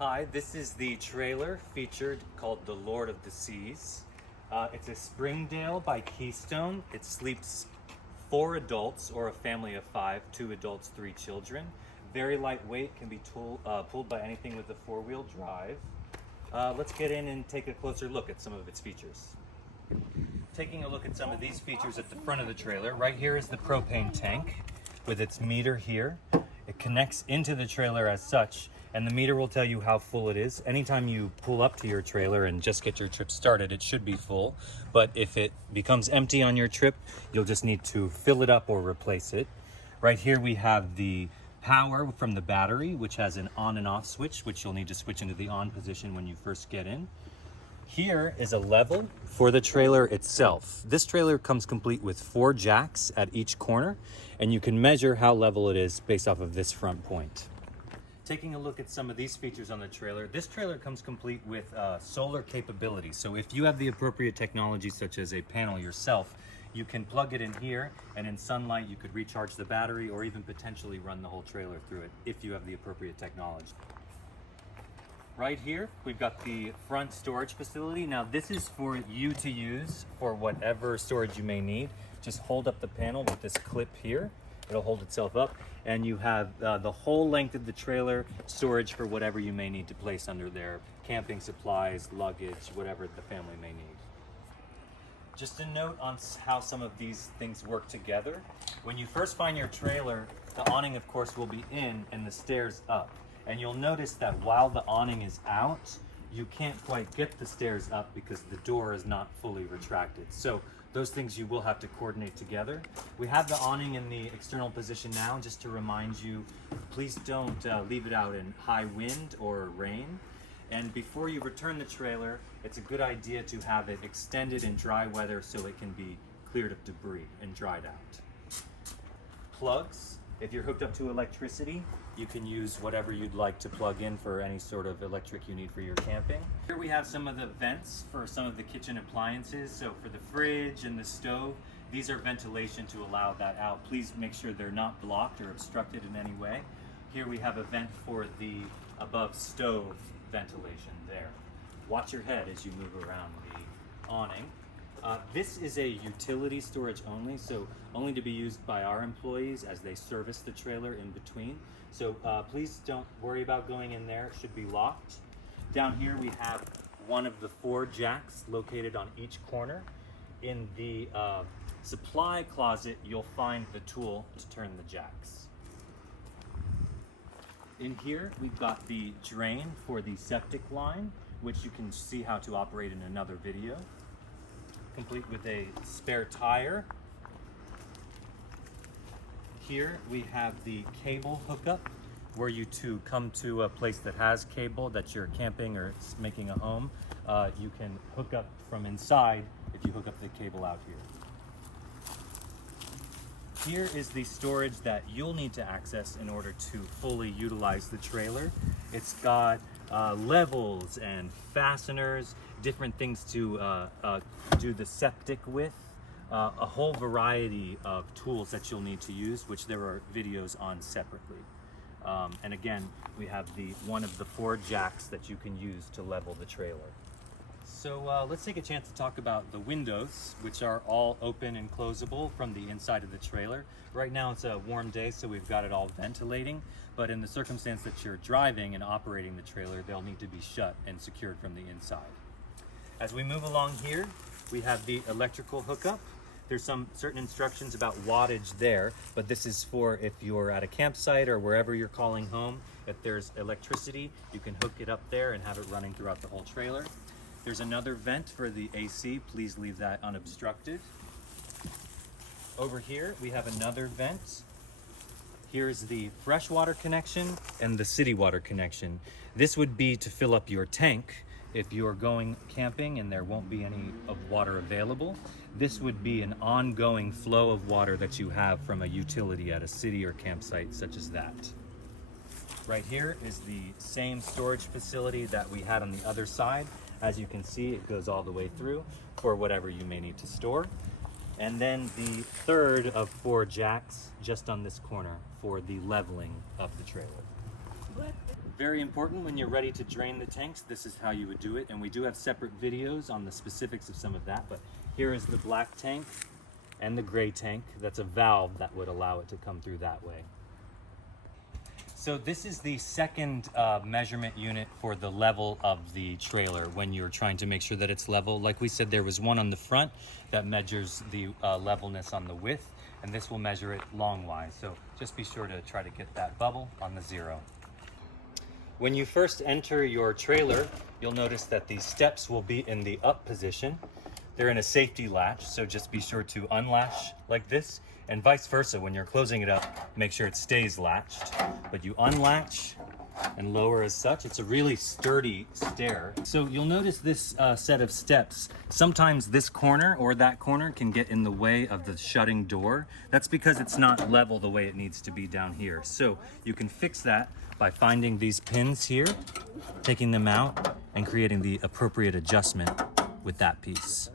Hi, this is the trailer featured called The Lord of the Seas. It's a Springdale by Keystone. It sleeps 4 adults or a family of 5, 2 adults, 3 children. Very lightweight, can be pulled by anything with a 4-wheel drive. Let's get in and take a closer look at some of its features. Taking a look at some of these features at the front of the trailer, right here is the propane tank with its meter here. It connects into the trailer as such, and the meter will tell you how full it is. Anytime you pull up to your trailer and just get your trip started, it should be full. But if it becomes empty on your trip, you'll just need to fill it up or replace it. Right here we have the power from the battery, which has an on and off switch, which you'll need to switch into the on position when you first get in. Here is a level for the trailer itself. This trailer comes complete with 4 jacks at each corner, and you can measure how level it is based off of this front point. Taking a look at some of these features on the trailer, this trailer comes complete with solar capability. So if you have the appropriate technology, such as a panel yourself, you can plug it in here, and in sunlight you could recharge the battery or even potentially run the whole trailer through it if you have the appropriate technology. Right here, we've got the front storage facility. Now this is for you to use for whatever storage you may need. Just hold up the panel with this clip here. It'll hold itself up, and you have the whole length of the trailer storage for whatever you may need to place under there. Camping supplies, luggage, whatever the family may need. Just a note on how some of these things work together. When you first find your trailer, the awning of course will be in and the stairs up. And you'll notice that while the awning is out, you can't quite get the stairs up because the door is not fully retracted. So those things you will have to coordinate together. We have the awning in the external position now, just to remind you, please don't leave it out in high wind or rain. And before you return the trailer, it's a good idea to have it extended in dry weather so it can be cleared of debris and dried out. Plugs. If you're hooked up to electricity, you can use whatever you'd like to plug in for any sort of electric you need for your camping. Here we have some of the vents for some of the kitchen appliances. So for the fridge and the stove, these are ventilation to allow that out. Please make sure they're not blocked or obstructed in any way. Here we have a vent for the above stove ventilation there. Watch your head as you move around the awning. This is a utility storage only, so only to be used by our employees as they service the trailer in between. So please don't worry about going in there, it should be locked. Down here we have one of the 4 jacks located on each corner. In the supply closet, you'll find the tool to turn the jacks. In here, we've got the drain for the septic line, which you can see how to operate in another video. Complete with a spare tire. Here we have the cable hookup, where you to come to a place that has cable that you're camping or making a home. You can hook up from inside if you hook up the cable out here. Here is the storage that you'll need to access in order to fully utilize the trailer. It's got levels and fasteners, different things to do the septic with, a whole variety of tools that you'll need to use, which there are videos on separately. And again, we have one of the 4 jacks that you can use to level the trailer. So let's take a chance to talk about the windows, which are all open and closable from the inside of the trailer. Right now it's a warm day, so we've got it all ventilating, but in the circumstance that you're driving and operating the trailer, they'll need to be shut and secured from the inside. As we move along here, we have the electrical hookup. There's some certain instructions about wattage there, but this is for if you're at a campsite or wherever you're calling home. If there's electricity, you can hook it up there and have it running throughout the whole trailer. There's another vent for the AC. Please leave that unobstructed. Over here, we have another vent. Here's the freshwater connection and the city water connection. This would be to fill up your tank if you're going camping and there won't be any of water available. This would be an ongoing flow of water that you have from a utility at a city or campsite such as that. Right here is the same storage facility that we had on the other side. As you can see, it goes all the way through for whatever you may need to store. And then the third of 4 jacks just on this corner for the leveling of the trailer. Very important when you're ready to drain the tanks, this is how you would do it. And we do have separate videos on the specifics of some of that, but here is the black tank and the gray tank. That's a valve that would allow it to come through that way. So this is the second measurement unit for the level of the trailer when you're trying to make sure that it's level. Like we said, there was one on the front that measures the levelness on the width, and this will measure it long-wise. So just be sure to try to get that bubble on the 0. When you first enter your trailer, you'll notice that the steps will be in the up position. They're in a safety latch, so just be sure to unlatch like this, and vice versa. When you're closing it up, make sure it stays latched. But you unlatch and lower as such. It's a really sturdy stair. So you'll notice this set of steps. Sometimes this corner or that corner can get in the way of the shutting door. That's because it's not level the way it needs to be down here. So you can fix that by finding these pins here, taking them out, and creating the appropriate adjustment with that piece.